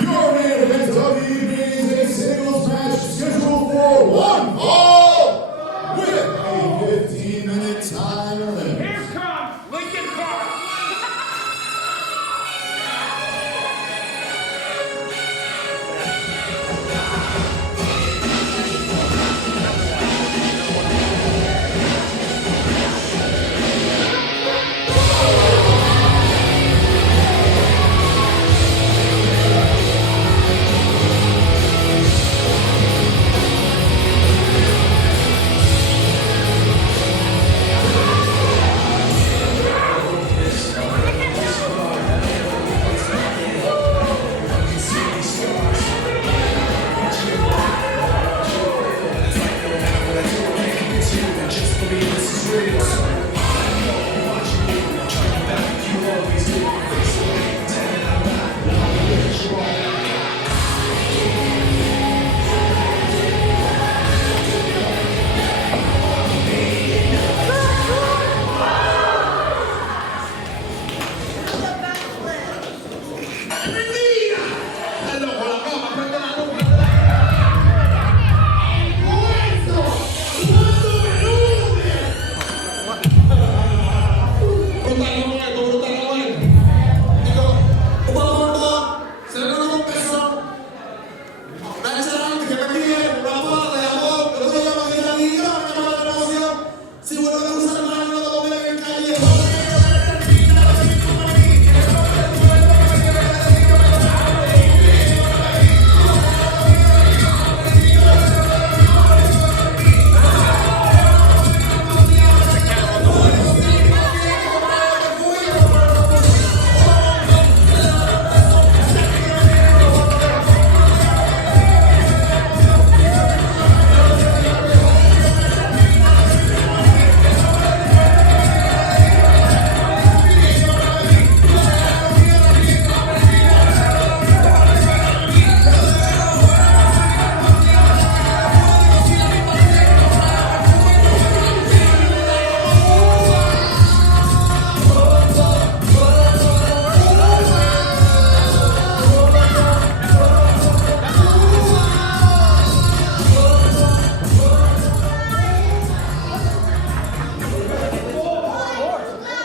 Your main event of the evening is a singles match scheduled for one fall with a 15-minute time limit. Here comes Lincoln Park.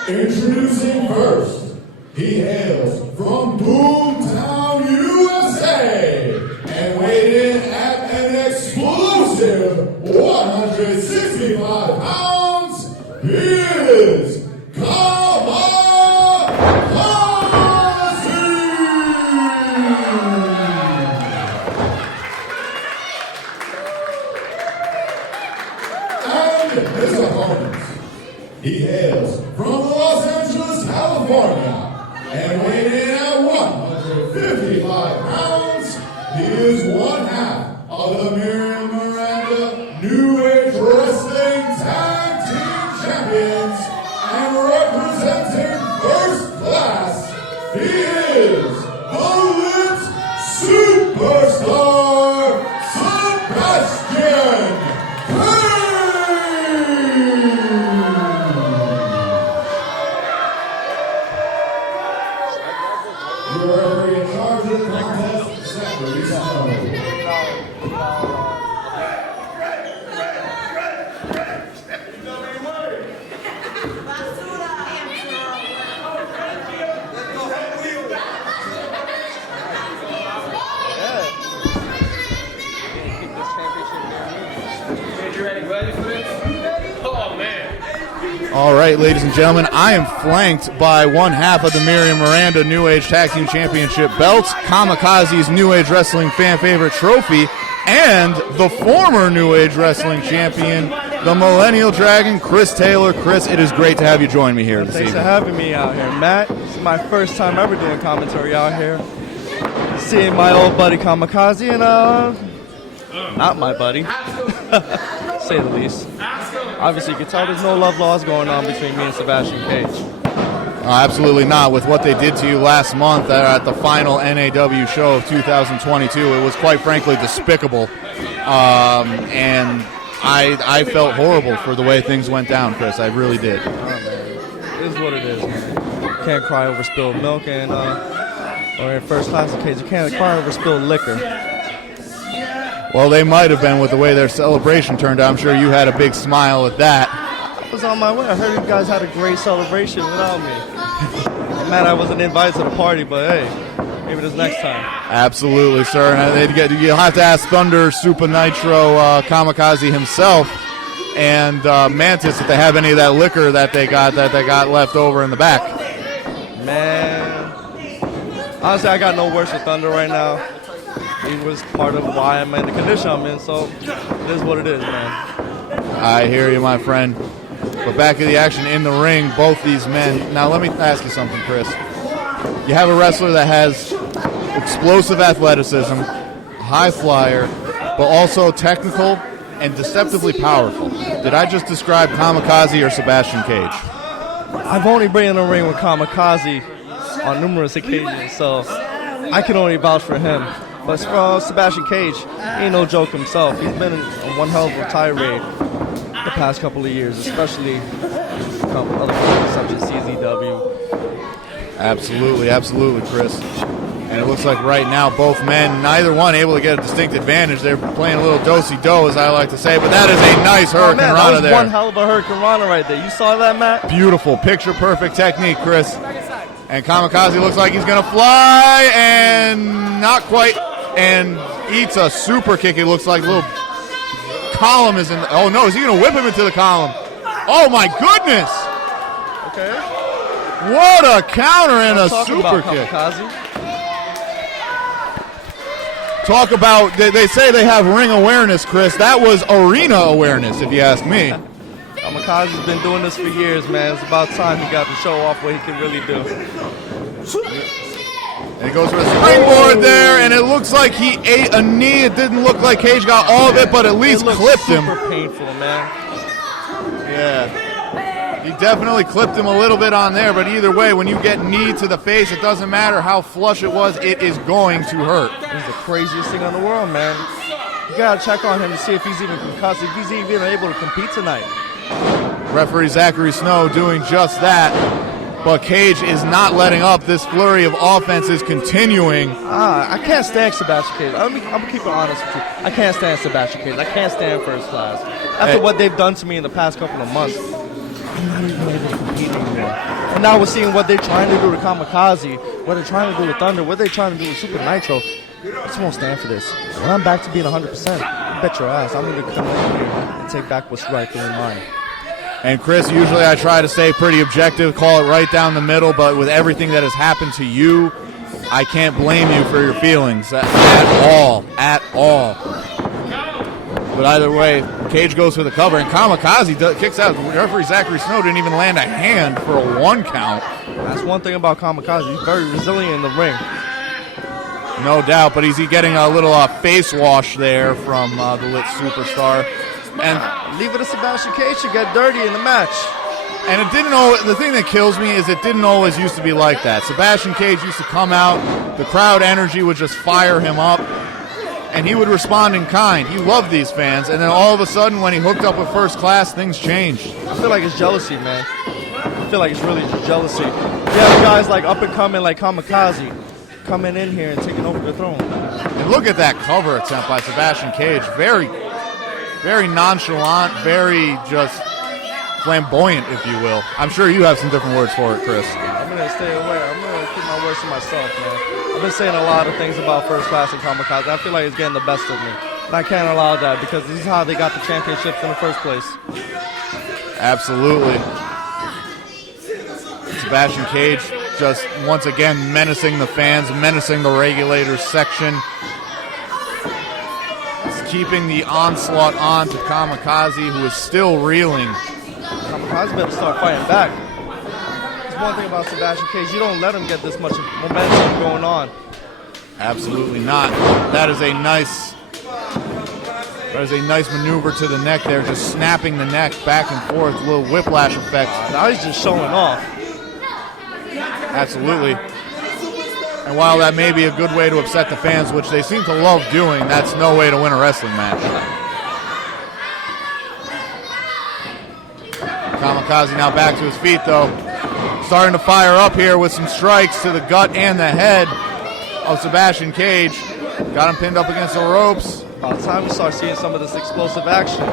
Introducing first, he hails from Boomtown, USA, and weighed in at an explosive 165 pounds, he is Kamakazi! And his opponent, he hails from Los Angeles, California, and weighed in at 155 pounds, he is one half of the Miriam Miranda New Age Wrestling Tag Team Champions, and representing first class, he is the lit superstar, Sebastian. Your referee in charge of the contest, Zachary Snow. All right, ladies and gentlemen, I am flanked by one half of the Miriam Miranda New Age Tag Team Championship belts, Kamakazi's New Age Wrestling fan favorite trophy, and the former New Age Wrestling champion, the Millennial Dragon, Chris Taylor. Chris, it is great to have you join me here this evening. Thanks for having me out here, Matt. This is my first time ever doing commentary out here. Seeing my old buddy Kamakazi and, not my buddy, say the least. Obviously, you can tell there's no love laws going on between me and Sebastian Cage. Absolutely not. With what they did to you last month at the final NAW show of 2022, it was quite frankly despicable. And I felt horrible for the way things went down, Chris. I really did. Oh, man. It is what it is, man. Can't cry over spilled milk. And or in first class in case you can't ever spill liquor. Well, they might have been with the way their celebration turned out. I'm sure you had a big smile at that. I was on my way. I heard you guys had a great celebration without me. I'm mad I wasn't invited to the party, but hey, maybe this next time. Absolutely, sir. And you'll have to ask Thunder Super Nitro Kamakazi himself and Mantis if they have any of that liquor that they got left over in the back. Man, honestly, I got no words for Thunder right now. He was part of why I'm in the condition I'm in, so it is what it is, man. I hear you, my friend. But back to the action in the ring, both these men. Now, let me ask you something, Chris. You have a wrestler that has explosive athleticism, high flyer, but also technical and deceptively powerful. Did I just describe Kamakazi or Sebastian Cage? I've only been in the ring with Kamakazi on numerous occasions, so I can only vouch for him. But for Sebastian Cage, he ain't no joke himself. He's been on one hell of a tirade the past couple of years, especially other companies such as CZW. Absolutely, Chris. And it looks like right now both men, neither one able to get a distinct advantage. They're playing a little do-si-do, as I like to say, but that is a nice Hurricane Rana that was there. One hell of a Hurricane Rana right there. You saw that, Matt? Beautiful, picture-perfect technique, Chris. And Kamakazi looks like he's going to fly, and not quite, and eats a super kick. It looks like a little column is in. Oh, no, is he going to whip him into the column? Oh, my goodness. Okay. What a counter and a super kick. Kamakazi. Talk about, they say they have ring awareness, Chris. That was arena awareness, if you ask me. Kamakazi's been doing this for years, man. It's about time he got to show off what he can really do. And he goes for a springboard there, and it looks like he ate a knee. It didn't look like Cage got all of it, but at least clipped him. Super painful, man. Yeah. He definitely clipped him a little bit on there, but either way, when you get knee to the face, it doesn't matter how flush it was, it is going to hurt. It's the craziest thing in the world, man. You gotta check on him to see if he's even concussed, if he's even able to compete tonight. Referee Zachary Snow doing just that, but Cage is not letting up. This flurry of offense is continuing. I can't stand Sebastian Cage. I'm gonna keep it honest with you. I can't stand Sebastian Cage. I can't stand first class. After what they've done to me in the past couple of months, I'm not even able to compete anymore. And now we're seeing what they're trying to do to Kamakazi, what they're trying to do with Thunder, what they're trying to do with Super Nitro. I just won't stand for this. When I'm back to being 100%, bet your ass I'm going to come in here and take back what's rightfully mine. And Chris, usually I try to stay pretty objective, call it right down the middle, but with everything that has happened to you, I can't blame you for your feelings at all. But either way, Cage goes for the cover, and Kamakazi kicks out. Referee Zachary Snow didn't even land a hand for a 1 count. That's one thing about Kamakazi. He's very resilient in the ring. No doubt, but is he getting a little face wash there from the lit superstar? And leave it to Sebastian Cage to get dirty in the match. And it didn't always, the thing that kills me is it didn't always used to be like that. Sebastian Cage used to come out, the crowd energy would just fire him up, and he would respond in kind. He loved these fans, and then all of a sudden when he hooked up with first class, things changed. I feel like it's jealousy, man. I feel like it's really just jealousy. You have guys like up and coming like Kamakazi coming in here and taking over the throne. And look at that cover attempt by Sebastian Cage. Very, very nonchalant, very just flamboyant, if you will. I'm sure you have some different words for it, Chris. I'm going to stay away. I'm going to keep my words to myself, man. I've been saying a lot of things about first class and Kamakazi. I feel like it's getting the best of me. And I can't allow that because this is how they got the championships in the first place. Absolutely. Sebastian Cage just once again menacing the fans, menacing the regulators section. It's keeping the onslaught on to Kamakazi, who is still reeling. Kamakazi better start fighting back. There's one thing about Sebastian Cage, you don't let him get this much momentum going on. Absolutely not. That is a nice maneuver to the neck there, just snapping the neck back and forth, a little whiplash effect. Now he's just showing off. Absolutely. And while that may be a good way to upset the fans, which they seem to love doing, that's no way to win a wrestling match. Kamakazi now back to his feet, though. Starting to fire up here with some strikes to the gut and the head. of Sebastian Cage. Got him pinned up against the ropes. About time we start seeing some of this explosive action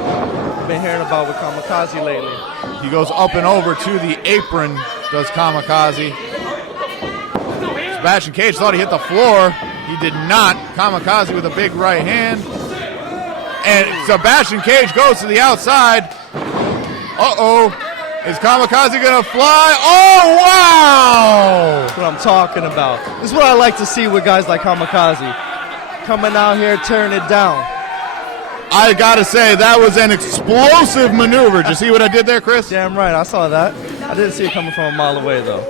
we've been hearing about with Kamakazi lately. He goes up and over to the apron, does Kamakazi. Sebastian Cage thought he hit the floor. He did not. Kamakazi with a big right hand. And Sebastian Cage goes to the outside. Uh-oh. Is Kamakazi going to fly? Oh, wow! That's what I'm talking about. This is what I like to see with guys like Kamakazi. Coming out here, tearing it down. I got to say, that was an explosive maneuver. Did you see what I did there, Chris? Damn right, I saw that. I didn't see it coming from a mile away, though.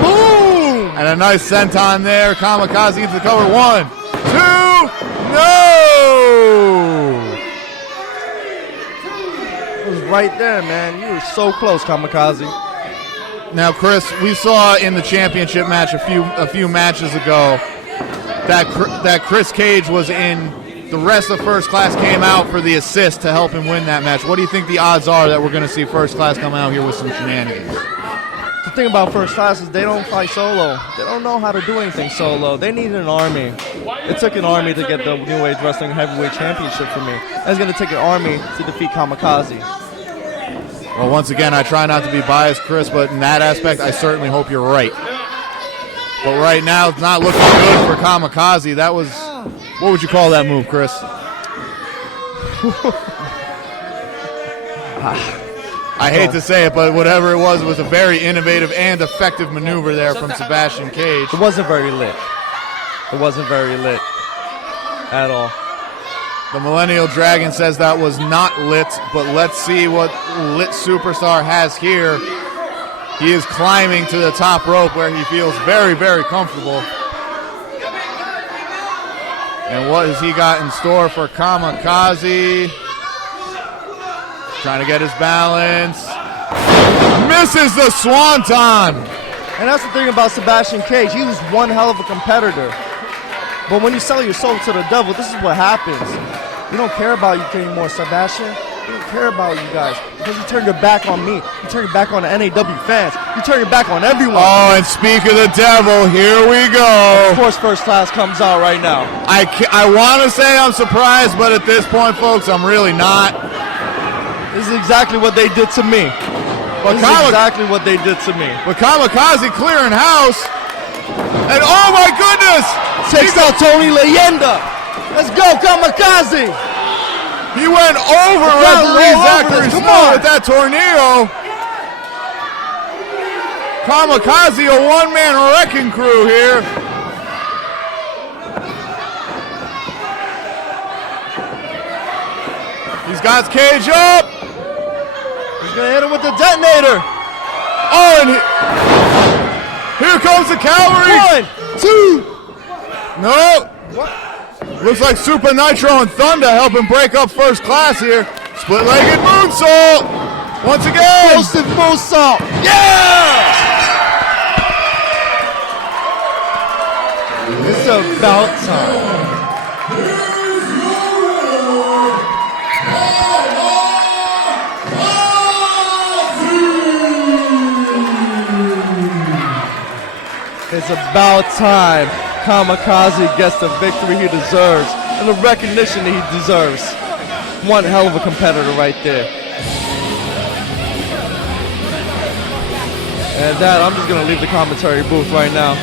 Boom! And a nice senton there. Kamakazi into the cover. 1, 2, no! It was right there, man. You were so close, Kamakazi. Now, Chris, we saw in the championship match a few matches ago that Chris Cage was in. The rest of First Class came out for the assist to help him win that match. What do you think the odds are that we're going to see First Class come out here with some shenanigans? The thing about First Class is they don't fight solo. They don't know how to do anything solo. They need an army. It took an army to get the New Age Wrestling Heavyweight Championship for me. It's going to take an army to defeat Kamakazi. Well, once again, I try not to be biased, Chris, but in that aspect, I certainly hope you're right. But right now, it's not looking good for Kamakazi. That was, what would you call that move, Chris? I hate to say it, but whatever it was a very innovative and effective maneuver there from Sebastian Cage. It wasn't very lit. It wasn't very lit at all. The Millennial Dragon says that was not lit, but let's see what lit superstar has here. He is climbing to the top rope where he feels very, very comfortable. And what has he got in store for Kamakazi? Trying to get his balance. Misses the swanton. And that's the thing about Sebastian Cage. He was one hell of a competitor. But when you sell your soul to the devil, this is what happens. You don't care about you anymore, Sebastian. You don't care about you guys. Because you turned your back on me. You turned your back on the NAW fans. You turned your back on everyone. Oh, and speak of the devil, here we go. Of course, First Class comes out right now. I want to say I'm surprised, but at this point, folks, I'm really not. This is exactly what they did to me. This is exactly what they did to me. But Kamakazi clearing house. And oh my goodness! Takes out Tony Leyenda. Let's go, Kamakazi! He went over referee Zachary Snow with that tornado. Kamakazi, a one-man wrecking crew here. He's got Cage up. He's gonna hit him with the detonator. Oh, and here comes the cavalry. 1, 2. No. Looks like Super Nitro and Thunder helping break up First Class here. Split-legged moonsault. Once again. Explosive moonsault. Yeah! It's about time. It's about time Kamakazi gets the victory he deserves and the recognition that he deserves. One hell of a competitor right there. And that, I'm just going to leave the commentary booth right now.